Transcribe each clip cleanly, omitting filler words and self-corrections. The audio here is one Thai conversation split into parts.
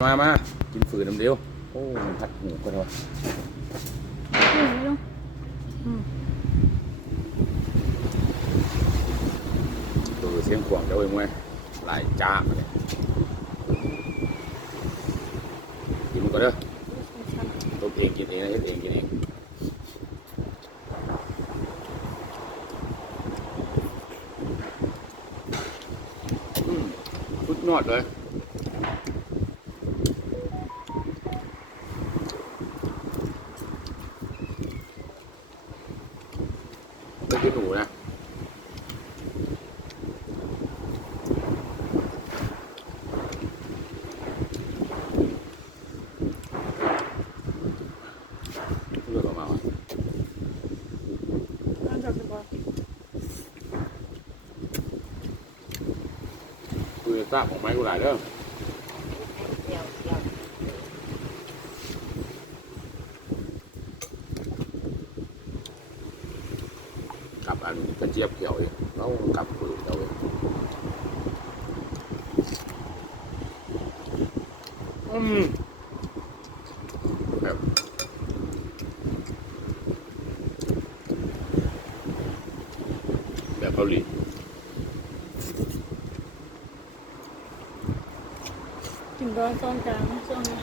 มากินฝืนน้ำเดียวโอ้มันพัดหูกันวะไม่รู้ตัวเสียงขวางเจ้าเองไหมหลายจ้ามาเลยกินมันก็เด้อตัวเองกินเองนะเฮ็ดเองกินเองพุดนอดเลยไม่กินหนูนะเลือกออกมาวะ น่าจะเป็นว่า คือทราบของไม้กูหลายเด้อกับอันกระเจี๊ยบเขียวเองแล้วกับปืนเราเองแบบแบบเกาหลี กินร้อนซ้อนกลางช่วงนี้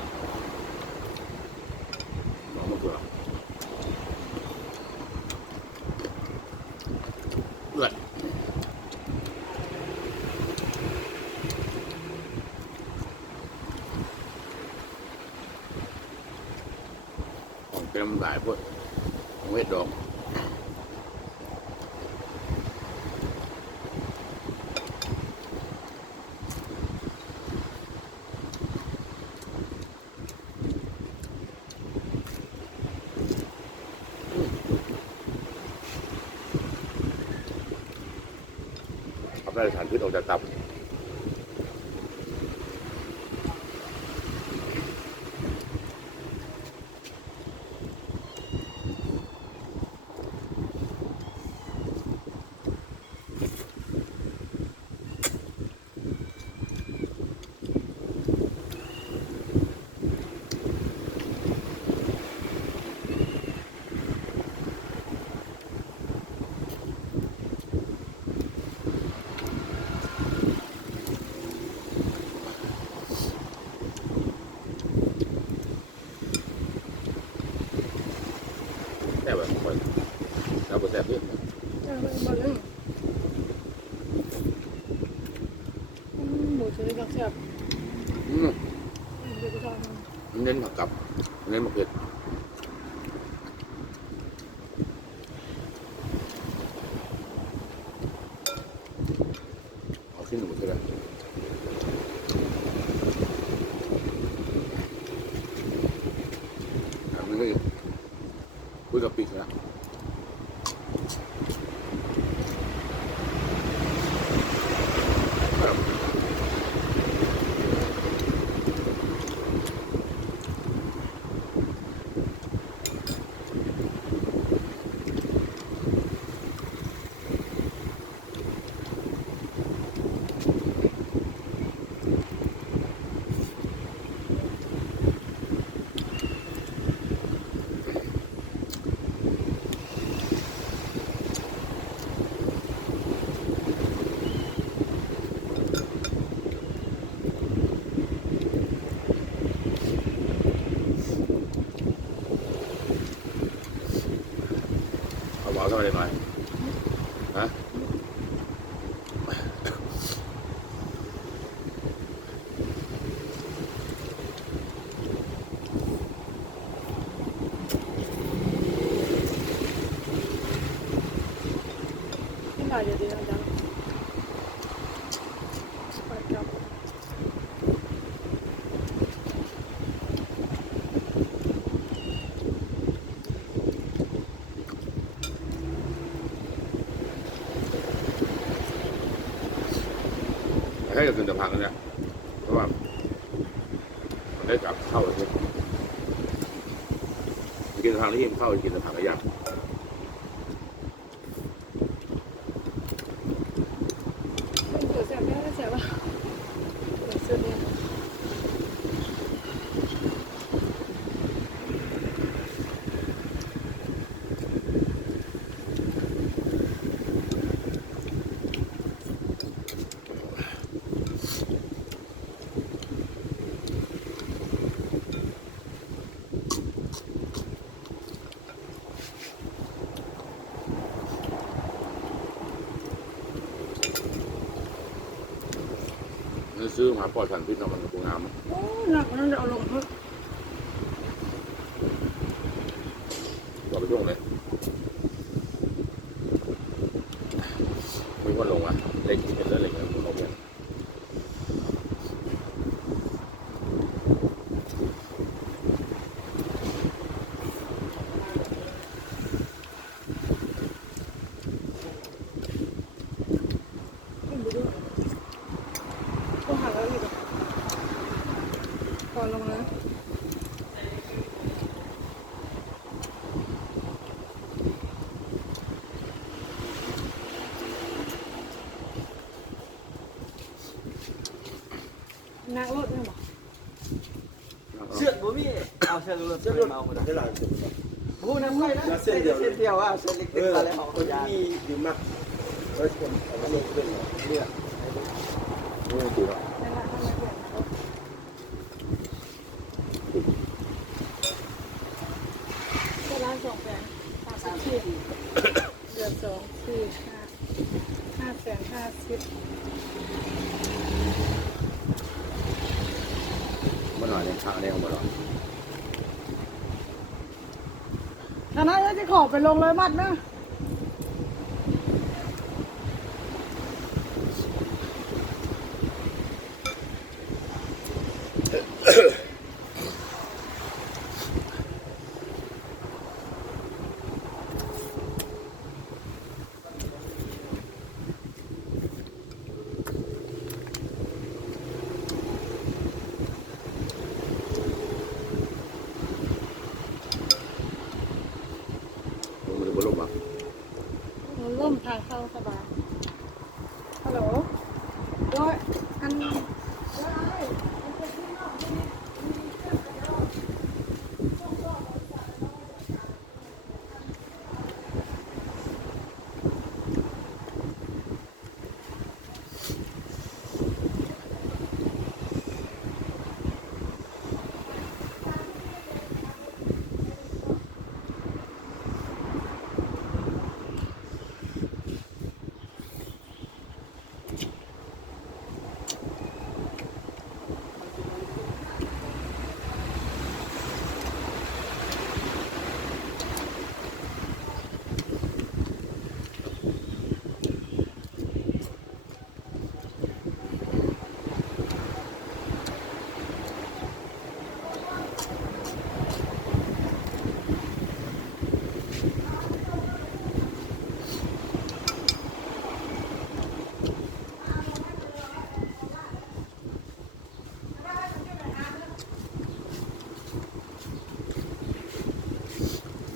น้องมะเขือเลือดของเต็มหลายพวกของเวทดอกเอาได้สารพิษออกจากตับแซ่บแบบคนเราก็แซ่บเยอะนะ มาเลยหมูชิ้นนี้ก็แซ่บ อืม เดี๋ยวก็ทำ เน้นผักกับเน้นมะเขือเอาขึ้นหนูก็ได้มันก็คุยกับปีกนะเอาเบาเท่าไหร่หน่อยฮะไม่ได้เดี๋ยวจังไปกับ ให้กับกินแต่ผักนะเพราะว่ามันได้จับเข้าเลยกินแต่ผักนี่เข้ากินแต่ผักอะไรอย่าง เสือแซ่บแซ่บป่ะเสือเนี่ย ซื้อมาปล่อยสันพิษเนาะมันกูงาม โอ้หนักนั่นจะเอาลงเพิ่ม ก็ไปช่วงเลยมีคนลงอ่ะเล็กเป็นเลยเล็กเลยคุณลงเนี่ย ขึ้นไปด้วยต้องหาแล้วเลยก่อนลงนะนักรถเนี่ยหรอ เชือกบ่มีเอาเชือกรถเชือกเมาหมด ได้หลายจุดครับ ผู้นำไปนะเส้นเดียวอ่ะเส้นเล็กๆอะไรของ คน ยา ที่มีอยู่มากเออคนเอามาลงเพื่อนเลือก นี่คือเนาะ นั่นแหละทำไมเปลี่ยนรถก็ร้าน200,000 34เดือน2 4 550,000 มันหน่อยเนี่ยข้างเนี่ยเอามาหน่อย ถ้านั้นจะขอไปลงเลยมัดนะมันบนลมอ่ะ ร่มทางเข้าสบายฮัลโหลด้วยอัน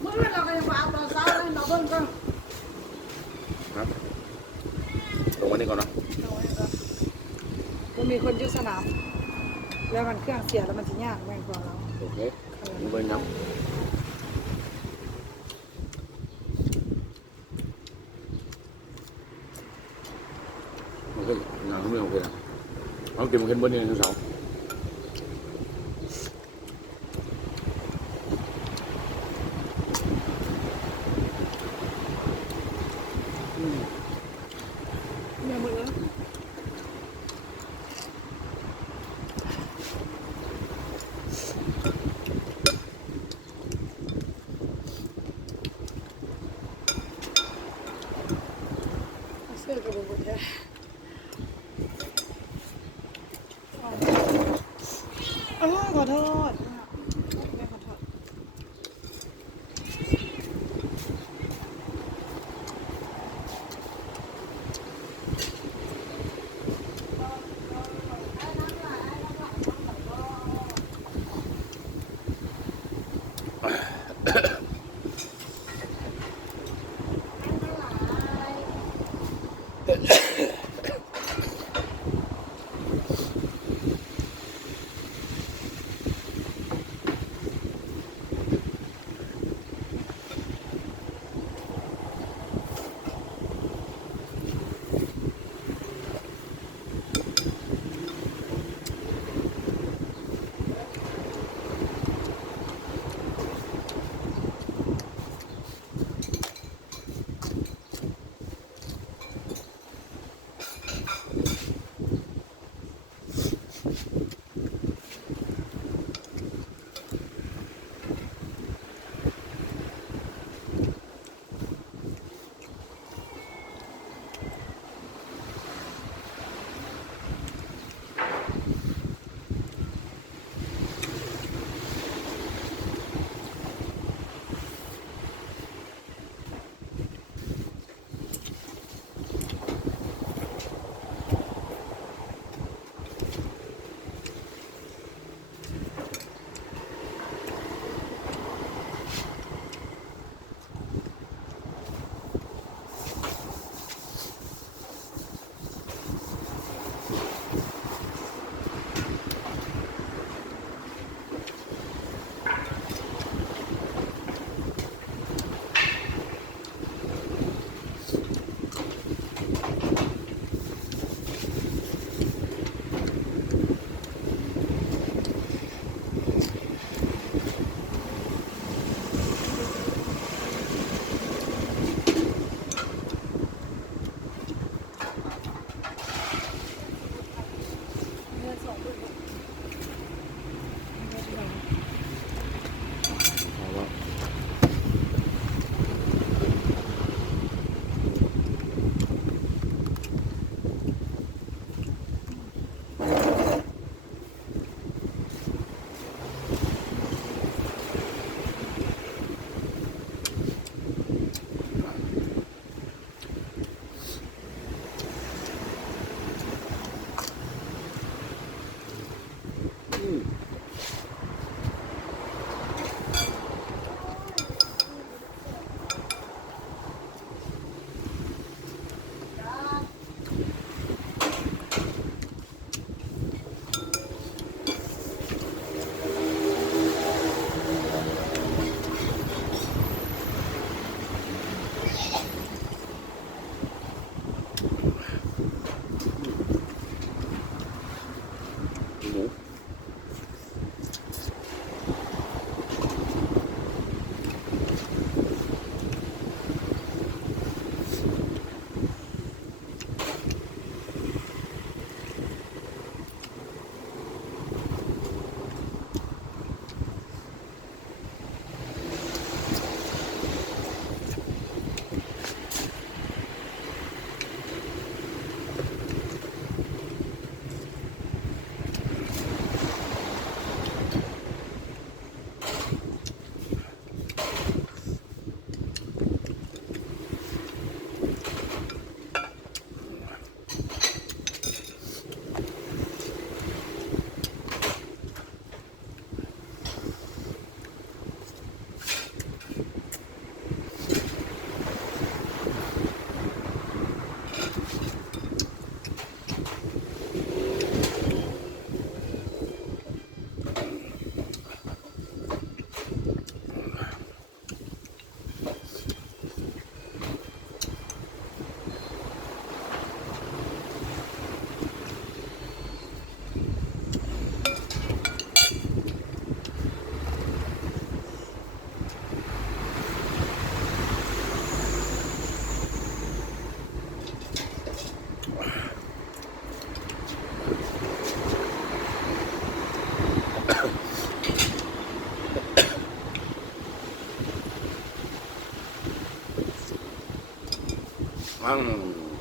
เมื่อเราก็ยังมาเอาตอนเช้าเลยเราเบิ่งก็ นะลงวันนี้ก่อนนะ มันมีคนอยุสนามแล้วมันเครื่องเสียแล้วมันจะยากแม่งกว่าเรา โอเคมันเป็นยังมันขึ้นงานเขาไม่โอเคนะเขาเก็บมันขึ้นบนนี้ทั้งสอง เนี่ยหมดแล้วเสื้อกระบอกแท้ขอโทษแม่ขอโทษ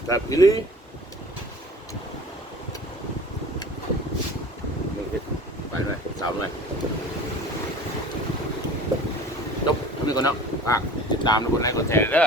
แต่อีลี่มึงเห็ดไปหน่อยสาวหน่อยจบนี่ก่อนเนาะติดตามทุกคนไลค์กดแชร์เด้อ